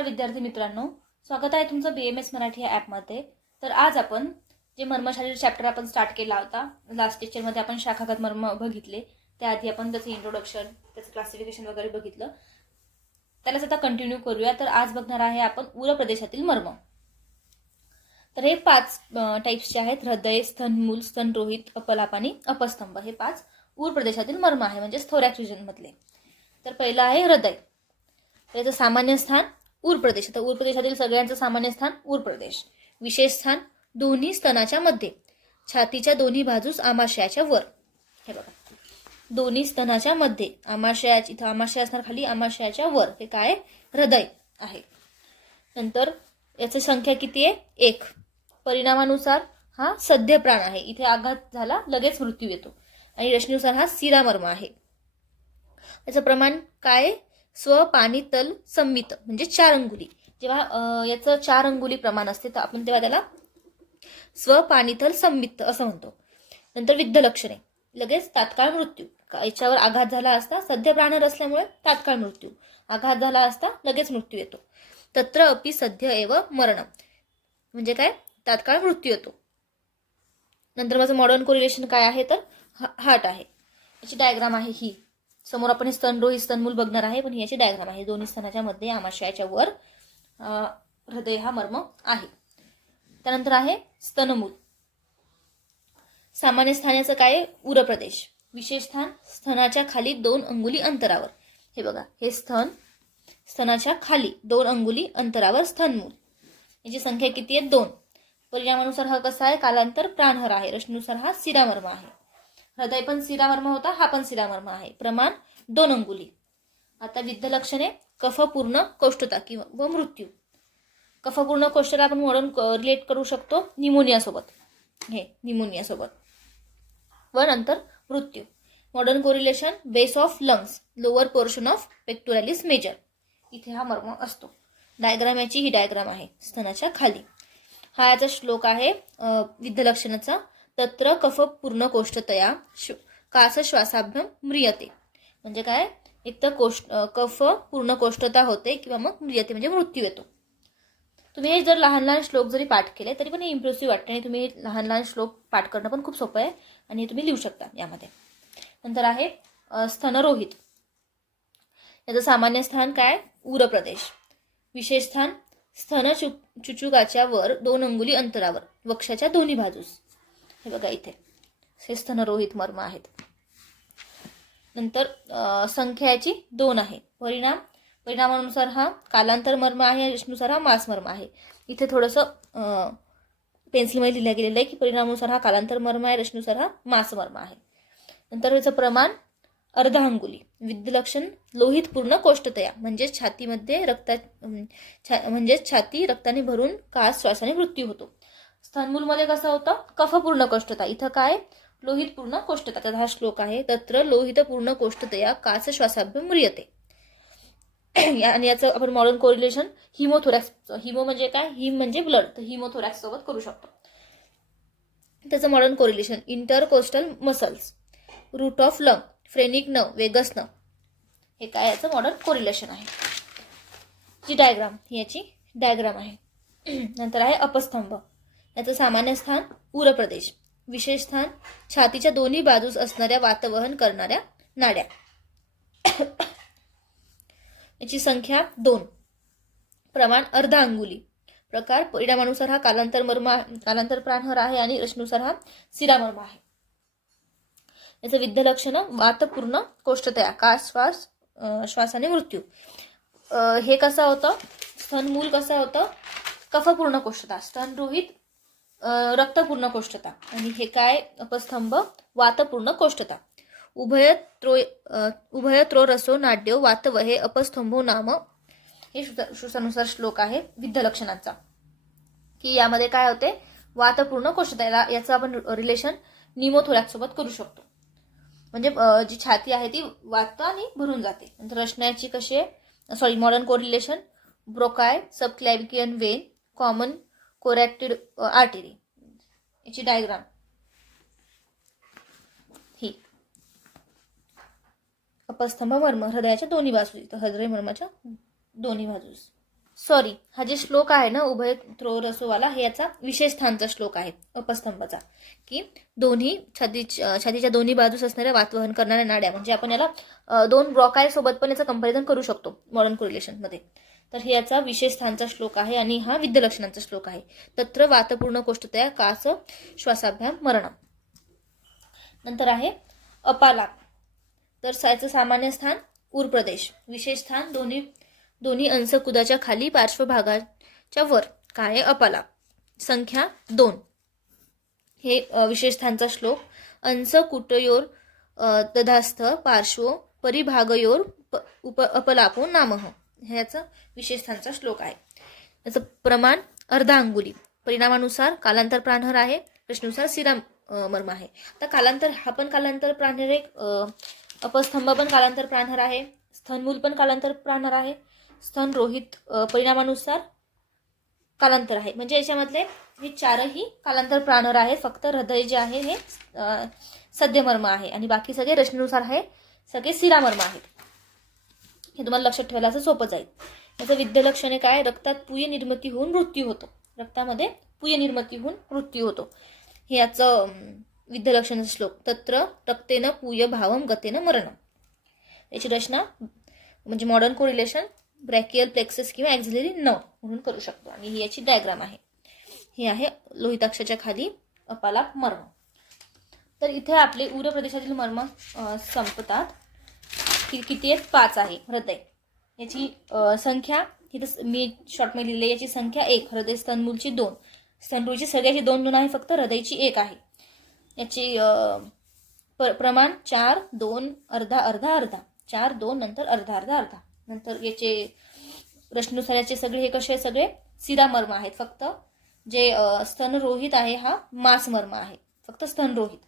नमस्कार विद्यार्थी मित्रांनो, स्वागत आहे तुमचं BMS मराठी या ॲपमध्ये। तर आज आपण जे मर्मशारीर चॅप्टर आपण स्टार्ट केला होता, लास्ट लेक्चरमध्ये आपण शाखागत मर्म बघितले, त्याआधी आपण त्याचं इंट्रोडक्शन, त्याचं क्लासिफिकेशन वगैरे बघितलं, त्यालाच आता कंटिन्यू करूया। तर आज बघणार आहे आपण उर प्रदेशातील मर्म। तर हे 5 टाइप्सचे आहेत: हृदय, स्तनमूल, स्तनरोहित, अपलाप आणि अपस्तंभ। हे 5 उर प्रदेशातील मर्म आहे, म्हणजे थोरॅक्स रिजन मधले। तर पहिलं आहे हृदय। याचं सामान्य स्थान उर प्रदेश। तर उर प्रदेशातील सगळ्यांचं सामान्य स्थान उर प्रदेश। विशेष स्थान दोन्ही स्तनाच्या मध्ये, छातीच्या दोन्ही बाजूस आमाशयाच्या वर। हे बघा, दोन्ही स्तनाच्या मध्ये, आमाशयाची, इथं आमाशय असणार खाली, आमाशयाच्या वर, हे काय हृदय आहे। नंतर याची संख्या किती आहे? 1। परिणामानुसार हा सद्य प्राण आहे, इथे आघात झाला लगेच मृत्यू येतो। आणि रचनेनुसार हा शिरामर्म आहे। याचं प्रमाण काय? स्व पाणी तल संमित, म्हणजे 4 अंगुली। जेव्हा याचं 4 अंगुली प्रमाण असते तर आपण तेव्हा त्याला स्व पाणी तल संमित असं म्हणतो। नंतर विद्ध लक्षणे, लगेच तात्काळ मृत्यू। याच्यावर आघात झाला असता, सद्य प्राणर असल्यामुळे तात्काळ मृत्यू, आघात झाला असता लगेच मृत्यू येतो। तत्र अपि सद्य एव मरण, म्हणजे काय? तात्काळ मृत्यू येतो। नंतर माझं मॉडर्न कोरिलेशन काय आहे? तर हार्ट आहे। याची डायग्राम आहे ही। समोर आपण स्तनरोहित, स्तनमूल बघणार आहे, पण ही याची डायग्राम आहे। दोन्ही स्तनाच्या मध्ये, आमाशयाच्या वर हृदय हा मर्म आहे। त्यानंतर आहे स्तनमूल। सामान्य स्थानाचं काय? उर प्रदेश। विशेष स्थान स्तनाच्या खाली 2 अंगुली अंतरावर। हे बघा, हे स्तन, स्तनाच्या खाली 2 अंगुली अंतरावर स्तनमूल। याची संख्या किती आहे? 2। परिणामानुसार हा कसा आहे? कालांतर प्राणहर आहे। रचनेनुसार हा शिरामर्म आहे। हृदय पण शिरामर्म होता, हा पण शिरामर्म आहे। प्रमाण 2 अंगुली। आता विद्ध लक्षणे, कफपूर्ण कोष्ठता किंवा मृत्यू। कफपूर्ण कोष्ठता आपण मॉडर्न रिलेट करू शकतो निमोनिया सोबत, हे निमोनिया सोबत। व नंतर मृत्यू। Modern correlation, base of lungs, lower portion of pectoralis major, इथे हा मर्म असतो। डायग्राम याची ही डायग्राम आहे, स्तनाच्या खाली। हा याचा श्लोक आहे विद्ध लक्षणाचा। तत्र कफ पूर्ण कोष्ठतया कास श्वासाभ्यम म्रियते, म्हणजे काय? एक तर कफ पूर्ण कोष्ठता होते किंवा मग म्रियते म्हणजे मृत्यू येतो। तुम्ही हे जर लहान लहान श्लोक जरी पाठ केले तरी पण हे इम्प्रेसिव्ह वाटते, आणि तुम्ही लहान लहान श्लोक पाठ करणं पण खूप सोपं आहे, आणि तुम्ही लिहू शकता यामध्ये। नंतर आहे स्तनरोहित। याचं सामान्य स्थान काय? उर प्रदेश। विशेष स्थान स्तन चुचुकाच्या वर 2 अंगुली अंतरावर, वक्षाच्या दोन्ही बाजूस। हे बघा, इथे हे स्तनरोहित मर्म आहेत। नंतर संख्याची 2 आहे। परिणामानुसार हा कालांतर मर्म आहे, रचनेनुसार हा मासमर्म आहे। इथे थोडंसं पेन्सिलमध्ये लिहिलं गेलेलं आहे की परिणामानुसार हा कालांतर मर्म आहे, रचनेनुसार हा मासमर्म आहे। नंतर याचं प्रमाण अर्धा अंगुली। विद्ध लक्षण, लोहित पूर्ण कोष्ठतया, म्हणजे छातीमध्ये म्हणजे छाती रक्ताने भरून कास श्वासाने मृत्यू होतो। स्तनमूल मध्ये कसं होतं? कफपूर्ण कोष्ठता, इथं काय? लोहित पूर्ण कोष्ठता। तर हा श्लोक आहे, तत्र लोहित पूर्ण कोष्ठतया कास श्वासाभ्यम म्रियते। आणि याचं आपण मॉडर्न कोरिलेशन हिमोथोरॅक्स, हिमो म्हणजे काय? हिम म्हणजे ब्लड, तर हिमोथोरॅक्स सोबत करू शकतो। त्याचं modern correlation, intercostal muscles, root of lung, phrenic nerve, vagus nerve, हे काय याचं मॉडर्न कोरिलेशन आहे। जी डायग्राम, ही याची डायग्राम आहे। नंतर आहे अपस्तंभ। याचं सामान्य स्थान उर प्रदेश। विशेष स्थान छातीच्या दोन्ही बाजूस असणाऱ्या वातवहन करणाऱ्या नाड्या। याची संख्या 2। प्रमाण अर्धा अंगुली। प्रकार, परिणामानुसार हा कालांतर प्राणहर आहे, आणि रचनेनुसार हा शिरामर्म आहे। याचं विद्ध लक्षण, वातपूर्ण कोष्ठतया, कास श्वासाने मृत्यू। हे कसं होतं? स्तनमूल कसं होतं? कफपूर्ण कोष्ठता। स्तनरोहित रक्तपूर्ण कोष्ठता, आणि हे काय? अपस्तंभ वातपूर्ण कोष्ठता। उभयत्रो रसो नाड्यो वातवहे अपस्तंभो नाम, हे श्रुतानुसार श्लोक आहे विद्ध लक्षणाचा, की यामध्ये काय होते? वातपूर्ण कोष्ठता। याचं आपण रिलेशन निमोथोरॅक्स सोबत करू शकतो, म्हणजे जी छाती आहे ती वाताने भरून जाते। नंतर रचनाची कशी आहे? मॉडर्न कोरिलेशन, ब्रोकाय subclavian vein, common carotid artery. याची डायग्राम ही। अपस्तंभ मर्म हृदयाच्या दोन्ही बाजूस, हृदय मर्माच्या दोन्ही बाजूस सॉरी, हा जे श्लोक आहे ना उभय थ्रो रसोवाला, हे याचा विशेष स्थानचा श्लोक आहे अपस्तंभाचा, की दोन्ही छातीच्या दोन्ही बाजूस असणाऱ्या वातवहन करणाऱ्या नाड्या, म्हणजे आपण याला दोन ब्रॉकाय सोबत पण याचं कंपॅरिझन करू शकतो मॉडर्न कोरिलेशन मध्ये. तर हे याचा विशेष स्थानचा श्लोक आहे आणि हा विद्यलक्षणांचा श्लोक आहे. तत्र वातपूर्ण कोष्ठतया कास श्वासाभ्याम मरणम. नंतर आहे अपालाप. तर याचं सामान्य स्थान उर प्रदेश, विशेष स्थान दोन्ही अंसकुदाच्या खाली पार्श्वभागाच्या वर. काय आहे अपालाप. संख्या 2. हे विशेष स्थानचा श्लोक. अंसकुटयोर तदास्थ पार्श्व परिभागयोर अपलापो नामः. हे याचं विशेष स्थानचा श्लोक आहे. याचं प्रमाण अर्धा अंगुली. परिणामानुसार कालांतर प्राणहर आहे, प्रश्नानुसार सिरा मर्म आहे. आता कालांतर, हा पण कालांतर प्राणहर आहे, अपस्तंभ पण कालांतर प्राणहर आहे, स्तनमूल पण कालांतर प्राणहर आहे, स्तन रोहित परिणामानुसार कालांतर आहे. म्हणजे याच्यामधले हे चारही कालांतर प्राणहर आहे. फक्त हृदय जे आहे हे सद्यमर्म आहे आणि बाकी सगळे रचनेनुसार आहे, सगळे सिरामर्म आहेत. हे तुम्हाला लक्षात ठेवायला असं सोपं जाईल. याचं विद्यलक्षणे काय. रक्तात पूय निर्मिती होऊन मृत्यू होतो. रक्तामध्ये पूय निर्मिती होऊन मृत्यू होतो. हे याचं विद्यलक्षणाचा श्लोक. तत्र रक्तेन पूय भावम गतेन मरणम. याची रचना म्हणजे मॉडर्न कोरिलेशन ब्रॅकियल प्लेक्सस किंवा ॲक्झिलरी नर्व म्हणून करू शकतो आणि ही याची डायग्राम आहे. हे आहे लोहिताक्षाच्या खाली अपालाप मर्म. तर इथे आपले उर प्रदेशातील मर्म संपतात. किती आहेत. 5 आहे. हृदय, याची संख्या इथं मी शॉर्टमध्ये लिहिले, याची संख्या 1. हृदय स्तनमूलची 2. स्तनरूची सगळ्याची 2 आहे, फक्त हृदयची 1 आहे. याची प्रमाण 4, 2, अर्धा अर्धा अर्धा. 4, 2 नंतर अर्धा अर्धा अर्धा. नंतर याचे रचनेनुसार याचे सगळे हे कसे आहे, सगळे सिरामर्म आहेत. फक्त जे स्तनरोहित आहे हा मांसमर्म आहे, फक्त स्तनरोहित.